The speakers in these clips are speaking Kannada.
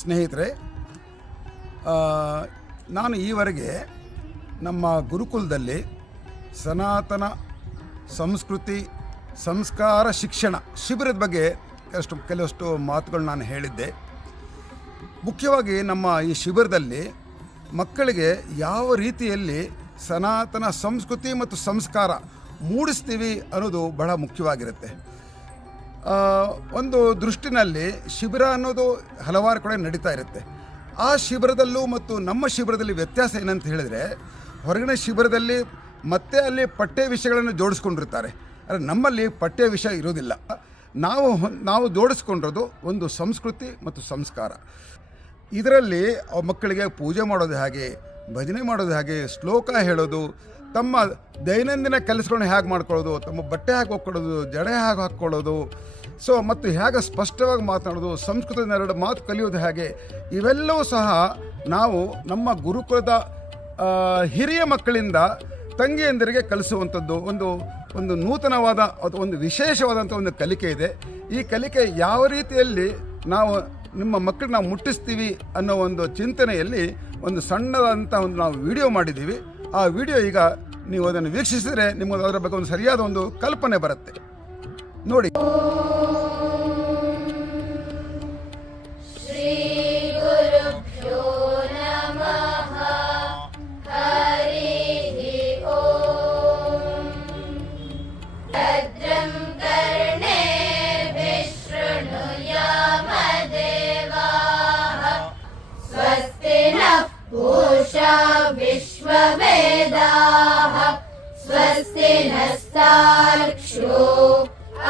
ಸ್ನೇಹಿತರೆ, ನಾನು ಈವರೆಗೆ ನಮ್ಮ ಗುರುಕುಲದಲ್ಲಿ ಸನಾತನ ಸಂಸ್ಕೃತಿ ಸಂಸ್ಕಾರ ಶಿಕ್ಷಣ ಶಿಬಿರದ ಬಗ್ಗೆ ಕೆಲವಷ್ಟು ಮಾತುಗಳು ನಾನು ಹೇಳಿದ್ದೆ. ಮುಖ್ಯವಾಗಿ ನಮ್ಮ ಈ ಶಿಬಿರದಲ್ಲಿ ಮಕ್ಕಳಿಗೆ ಯಾವ ರೀತಿಯಲ್ಲಿ ಸನಾತನ ಸಂಸ್ಕೃತಿ ಮತ್ತು ಸಂಸ್ಕಾರ ಮೂಡಿಸ್ತೀವಿ ಅನ್ನೋದು ಬಹಳ ಮುಖ್ಯವಾಗಿರುತ್ತೆ. ಒಂದು ದೃಷ್ಟಿನಲ್ಲಿ ಶಿಬಿರ ಅನ್ನೋದು ಹಲವಾರು ಕಡೆ ನಡೀತಾ ಇರುತ್ತೆ. ಆ ಶಿಬಿರದಲ್ಲೂ ಮತ್ತು ನಮ್ಮ ಶಿಬಿರದಲ್ಲಿ ವ್ಯತ್ಯಾಸ ಏನಂತ ಹೇಳಿದರೆ, ಹೊರಗಿನ ಶಿಬಿರದಲ್ಲಿ ಮತ್ತೆ ಅಲ್ಲಿ ಪಠ್ಯ ವಿಷಯಗಳನ್ನು ಜೋಡಿಸ್ಕೊಂಡಿರ್ತಾರೆ. ಆದರೆ ನಮ್ಮಲ್ಲಿ ಪಠ್ಯ ವಿಷಯ ಇರೋದಿಲ್ಲ. ನಾವು ಜೋಡಿಸ್ಕೊಂಡಿರೋದು ಒಂದು ಸಂಸ್ಕೃತಿ ಮತ್ತು ಸಂಸ್ಕಾರ. ಇದರಲ್ಲಿ ಮಕ್ಕಳಿಗೆ ಪೂಜೆ ಮಾಡೋದು ಹೇಗೆ, ಭಜನೆ ಮಾಡೋದು ಹೇಗೆ, ಶ್ಲೋಕ ಹೇಳೋದು, ತಮ್ಮ ದೈನಂದಿನ ಕೆಲಸಗಳನ್ನ ಹೇಗೆ ಮಾಡ್ಕೊಳ್ಳೋದು, ತಮ್ಮ ಬಟ್ಟೆ ಹೇಗೆ ಹಾಕ್ಕೊಳ್ಳೋದು, ಜಡೆ ಹೇಗೆ ಹಾಕ್ಕೊಳ್ಳೋದು, ಮತ್ತು ಹೇಗೆ ಸ್ಪಷ್ಟವಾಗಿ ಮಾತನಾಡೋದು, ಸಂಸ್ಕೃತದ ಎರಡು ಮಾತು ಕಲಿಯೋದು ಹೇಗೆ, ಇವೆಲ್ಲವೂ ಸಹ ನಾವು ನಮ್ಮ ಗುರುಕುಲದ ಹಿರಿಯ ಮಕ್ಕಳಿಂದ ತಂಗಿಯಂದಿರಿಗೆ ಕಲಿಸುವಂಥದ್ದು ಒಂದು ನೂತನವಾದ ಅಥವಾ ಒಂದು ವಿಶೇಷವಾದಂಥ ಒಂದು ಕಲಿಕೆ ಇದೆ. ಈ ಕಲಿಕೆ ಯಾವ ರೀತಿಯಲ್ಲಿ ನಾವು ನಿಮ್ಮ ಮಕ್ಕಳನ್ನ ನಾವು ಮುಟ್ಟಿಸ್ತೀವಿ ಅನ್ನೋ ಒಂದು ಚಿಂತನೆಯಲ್ಲಿ ಒಂದು ಸಣ್ಣದಾದಂಥ ನಾವು ವಿಡಿಯೋ ಮಾಡಿದ್ದೀವಿ. ಆ ವಿಡಿಯೋ ಈಗ ನೀವು ಅದನ್ನು ವೀಕ್ಷಿಸಿದರೆ ನಿಮಗೆ ಅದರ ಬಗ್ಗೆ ಒಂದು ಸರಿಯಾದ ಒಂದು ಕಲ್ಪನೆ ಬರುತ್ತೆ. ನೋಡಿ. विश्ववेदाः स्वस्ति नस्तार्क्ष्यो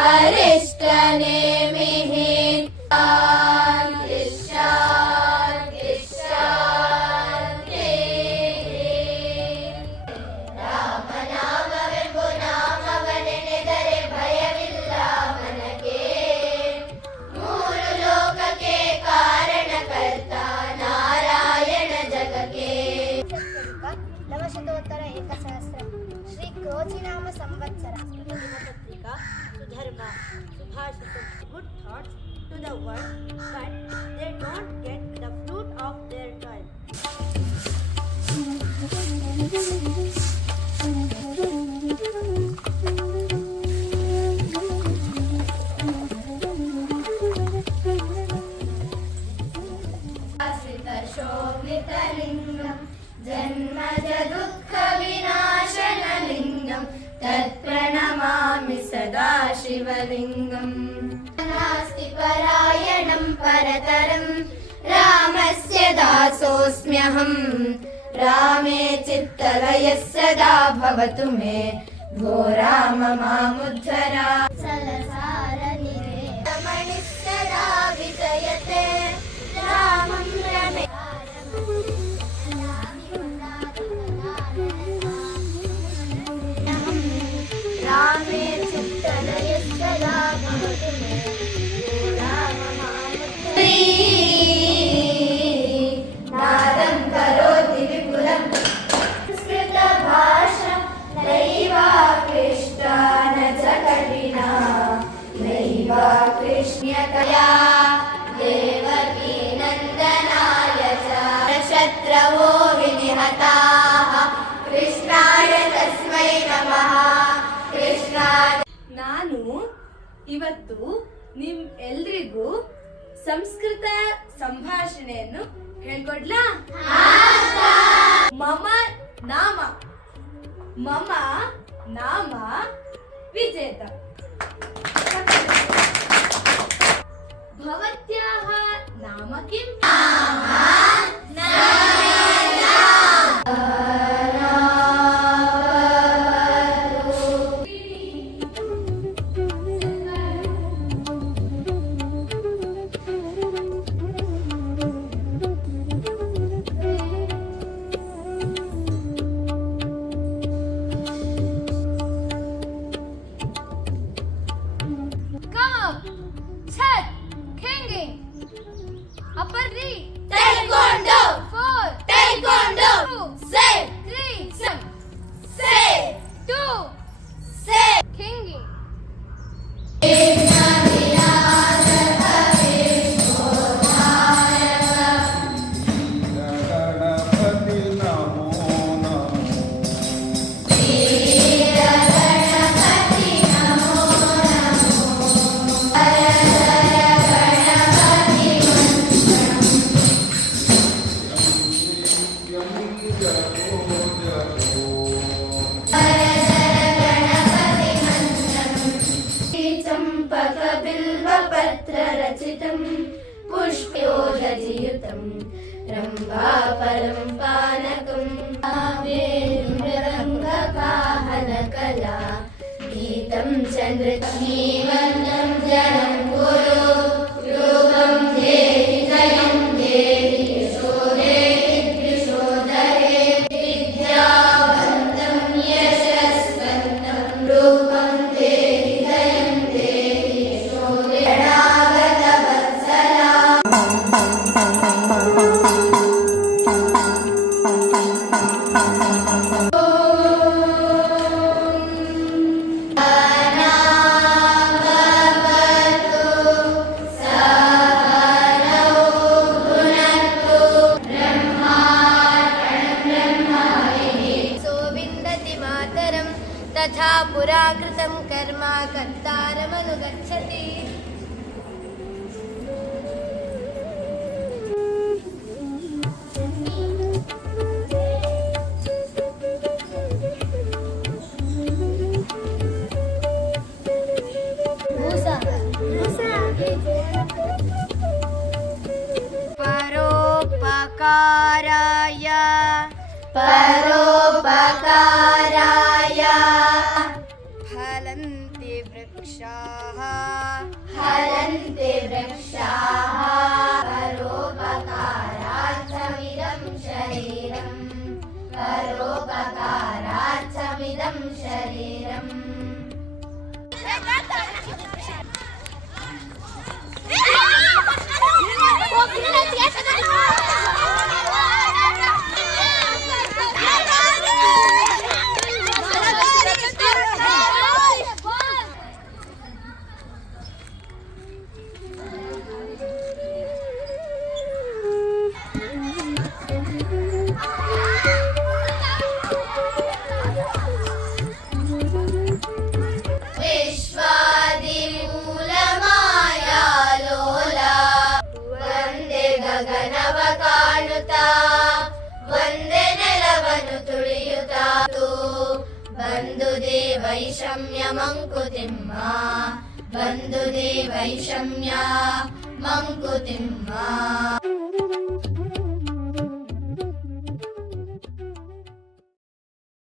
अरिष्टनेमिः नवशतोत्तर 1सहस्रं श्री क्रोधिनाम संवत्सर दिनपत्रिका Sudharma Subhashitam. Good thoughts to the world, but they don't get the fruit of their toil. शोभितलिङ्गं जन्मज दुःखविनाशनलिङ्गं तत्प्रणमामि सदा शिवलिङ्गम्. नास्ति परायणं परतरं रामस्य दासोऽस्म्यहम्. रामे चित्तलयः सदा भवतु मे भो राम मामुद्धर. सलसारनिरे रमणिः सदा विजयते रामं रमे. रामे चित्तलयः सदा भवतु मे राम मामुद्धर. नादं करोति विपुलं संस्कृतभाषा नैवाक्लिष्टा न च कठिना नैवाक्लिष्यतया देवकी नन्दनाय च शत्रवो विनिहताः कृष्णाय तस्मै नमः. ನಾನು ಇವತ್ತು ನಿಮ್ ಎಲ್ರಿಗೂ ಸಂಸ್ಕೃತ ಸಂಭಾಷಣೆಯನ್ನು ಹೇಳ್ಕೊಡ್ಲಾ? ಮಮ ನಾಮ ವಿಜೇತ. ಭವತ್ಯಾಹ ನಾಮ ಕಿಂ? Chhat, Khinging, Upper Re, Taekwondo, 4, चम्पकबिल्वपत्ररचितं पुष्पयोदधियुतं रम्भाफलं पानकं वेणुरङ्गकाहनकला गीतं चन्द्रजीवनं जनं गुरु योगं देहि जयं देहि यशो देहि द्विषोदरे विद्यावन्तं यशस्वन्तं रूपं देहि जयं देहि यशो शरणागतवत्सला तथा पुरा कृतं कर्म कर्तारमनुगच्छति। परोपकाराय परोपकाराय हलन्ति वृक्षाः परोपकारार्थमिदं शरीरं परोपकारार्थमिदं शरीरम् ಗಗನವ ಕಾಣುತ್ತಾ ಒಂದೇ ನೆಲವನ್ನು ತುಳಿಯುತ್ತಾ ಬಂದುದೇ ವೈಷಮ್ಯ ಮಂಕುತಿಮ್ಮ ಬಂದುದೇ ವೈಷಮ್ಯ ಮಂಕುತಿಮ್ಮ